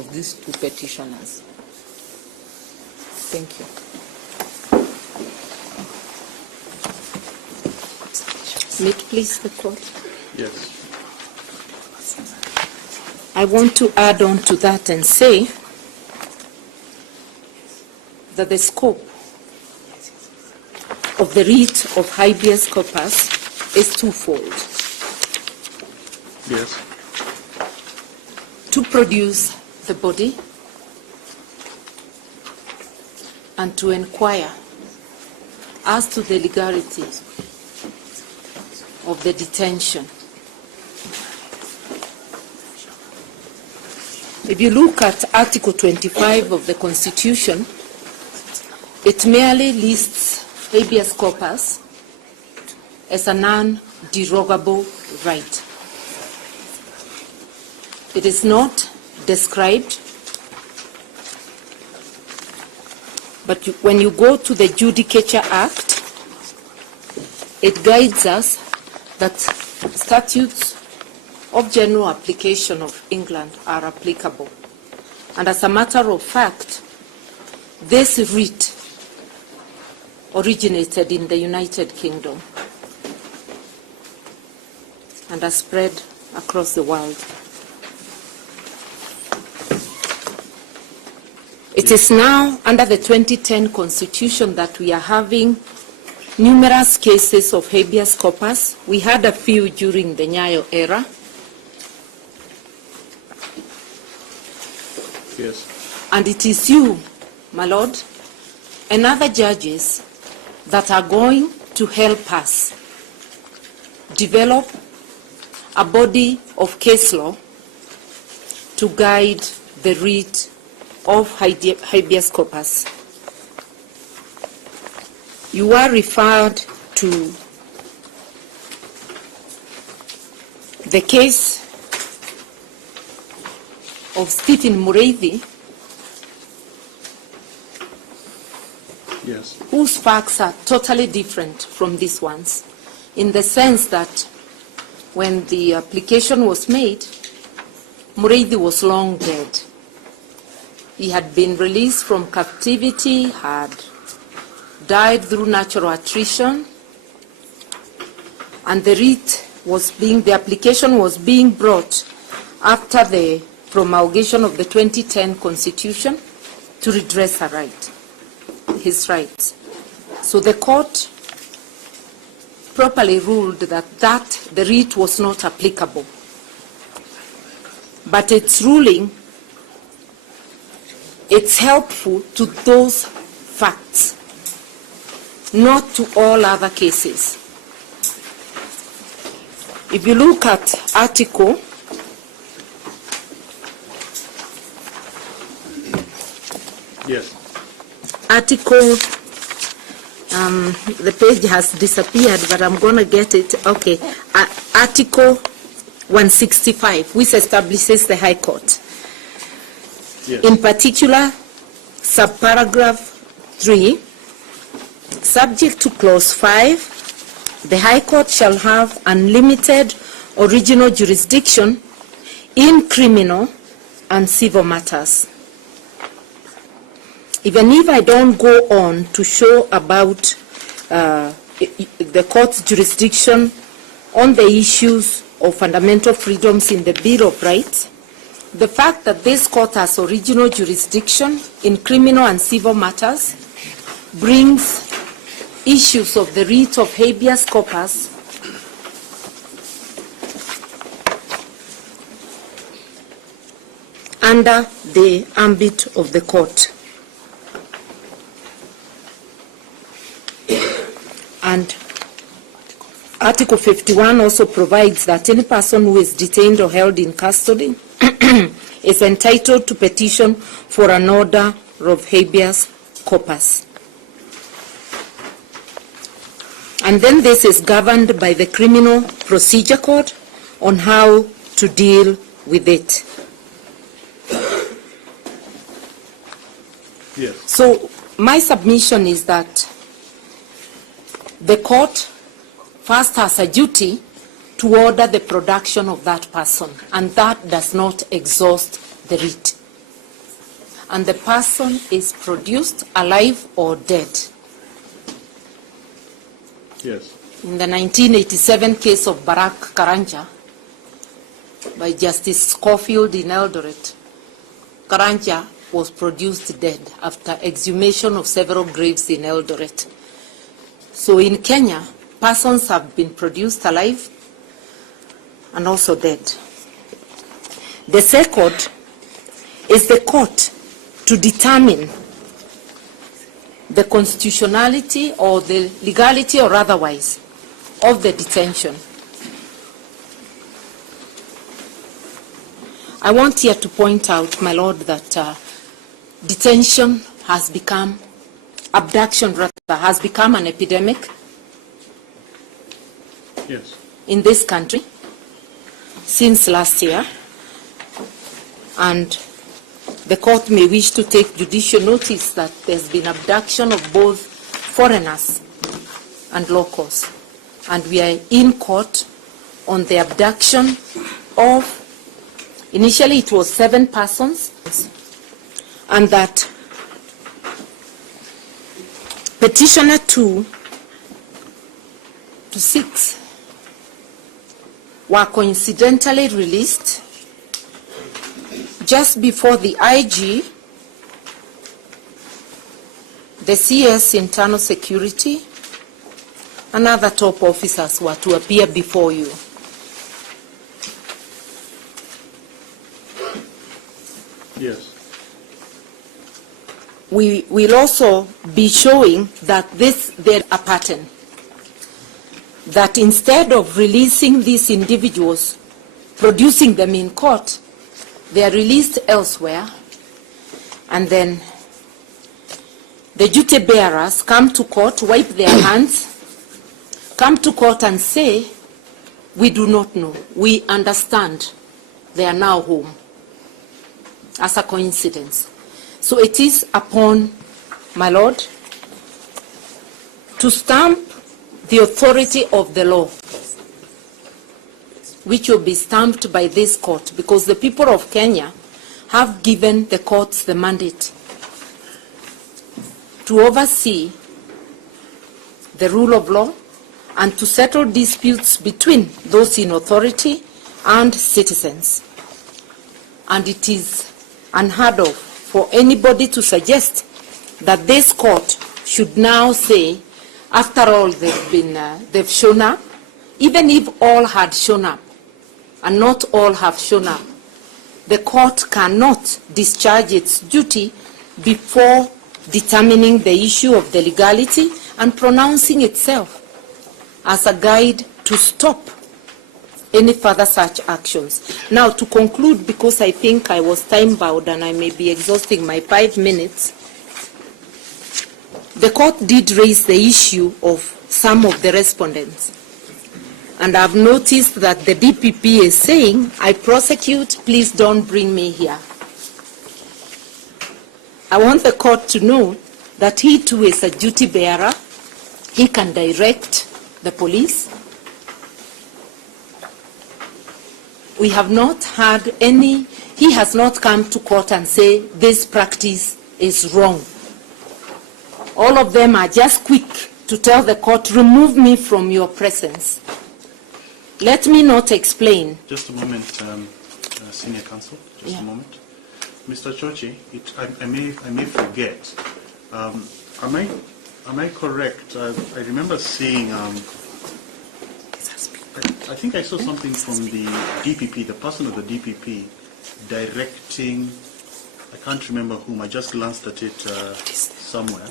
of these two petitioners. Thank you. May it please the court? Yes. I want to add on to that and say that the scope of the writ of habeas corpus is twofold. Yes. To produce the body and to inquire as to the legality of the detention. If you look at Article 25 of the Constitution, it merely lists habeas corpus as a non-derogable right. It is not described, but when you go to the Judicature Act, it guides us that statutes of general application of England are applicable. And as a matter of fact, this writ originated in the United Kingdom and has spread across the world. It is now under the 2010 Constitution that we are having numerous cases of habeas corpus. We had a few during the Nyayo era. Yes. And it is you, my lord, and other judges that are going to help us develop a body of case law to guide the writ of habeas corpus. You are referred to the case of Stephen Mureithi, Yes. whose facts are totally different from these ones, in the sense that when the application was made, Mureithi was long dead. He had been released from captivity, had died through natural attrition, and the application was being brought after the promulgation of the 2010 Constitution to redress his rights. So the court properly ruled that the writ was not applicable. But its ruling, it's helpful to those facts, not to all other cases. If you look at Article the page has disappeared, but I'm going to get it. Okay. Article 165, which establishes the High Court. Yes. In particular, subparagraph 3, subject to clause 5, the High Court shall have unlimited original jurisdiction in criminal and civil matters. Even if I don't go on to show about the court's jurisdiction on the issues of fundamental freedoms in the Bill of Rights, the fact that this court has original jurisdiction in criminal and civil matters brings issues of the writ of habeas corpus under the ambit of the court. And Article 51 also provides that any person who is detained or held in custody is entitled to petition for an order of habeas corpus. And then this is governed by the Criminal Procedure Code on how to deal with it. Yes. So my submission is that the court first has a duty to order the production of that person, and that does not exhaust the writ. and the person is produced alive or dead. Yes. In the 1987 case of Barack Karanja by Justice Schofield in Eldoret, Karanja was produced dead after exhumation of several graves in Eldoret. So in Kenya, persons have been produced alive and also dead. The second is the court to determine the constitutionality or the legality or otherwise of the detention. I want here to point out, my Lord, that detention has become, abduction rather, has become an epidemic. Yes. In this country since last year, and the court may wish to take judicial notice that there's been abduction of both foreigners and locals, and we are in court on the abduction of, initially it was 7 persons, and that petitioner 2 to 6 were coincidentally released just before the IG, the CS Internal Security, and other top officers were to appear before you. Yes. We will also be showing that there's a pattern, that instead of releasing these individuals, producing them in court, they are released elsewhere, and then the duty bearers come to court, wipe their hands, come to court and say, we do not know, we understand they are now home, as a coincidence. So it is upon, my Lord, to stamp the authority of the law, which will be stamped by this court, because the people of Kenya have given the courts the mandate to oversee the rule of law and to settle disputes between those in authority and citizens. And it is unheard of for anybody to suggest that this court should now say, after all they've shown up, even if all had shown up, and not all have shown up, the court cannot discharge its duty before determining the issue of the legality and pronouncing itself as a guide to stop any further such actions. Now, to conclude, because I think I was time-bound and I may be exhausting my 5 minutes, the court did raise the issue of some of the respondents. And I've noticed that the DPP is saying, I prosecute, please don't bring me here. I want the court to know that he too is a duty bearer. He can direct the police. We have not had any, he has not come to court and say this practice is wrong. All of them are just quick to tell the court, remove me from your presence. Let me not explain. Just a moment, Senior Counsel, just a moment. Mr. Chochi, I may forget. Am I correct? I remember seeing, I think I saw something from the DPP, the person of the DPP, directing, I can't remember whom, I just glanced at it somewhere,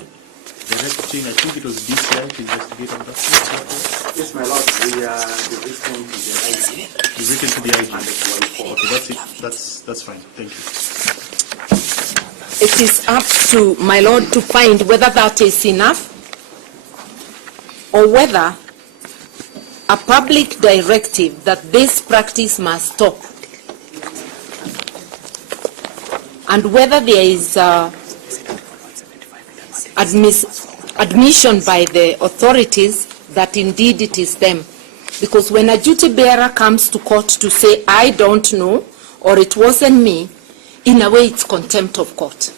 directing, I think it was DCI to investigate abduction. Yes, my lord, we are written to the IG. You've written to the IG. Okay, that's it. That's fine. Thank you. It is up to my lord to find whether that is enough or whether a public directive that this practice must stop, and whether there is admission by the authorities that indeed it is them. Because when a duty bearer comes to court to say, I don't know, or it wasn't me, in a way it's contempt of court.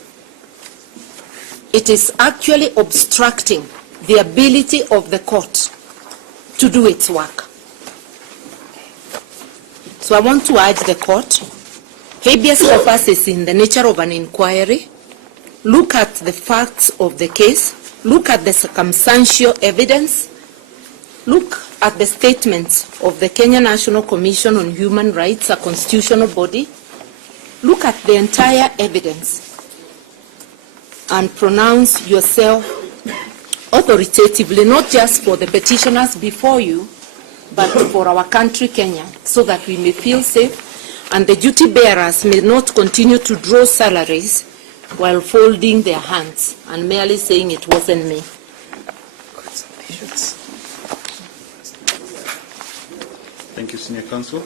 it is actually obstructing the ability of the court to do its work. So I want to urge the court, habeas corpus is in the nature of an inquiry. Look at the facts of the case, look at the circumstantial evidence, look at the statements of the Kenya National Commission on Human Rights, a constitutional body. Look at the entire evidence and pronounce yourself authoritatively, not just for the petitioners before you, but for our country, Kenya, so that we may feel safe and the duty bearers may not continue to draw salaries while folding their hands and merely saying it wasn't me. Thank you, Senior Counsel.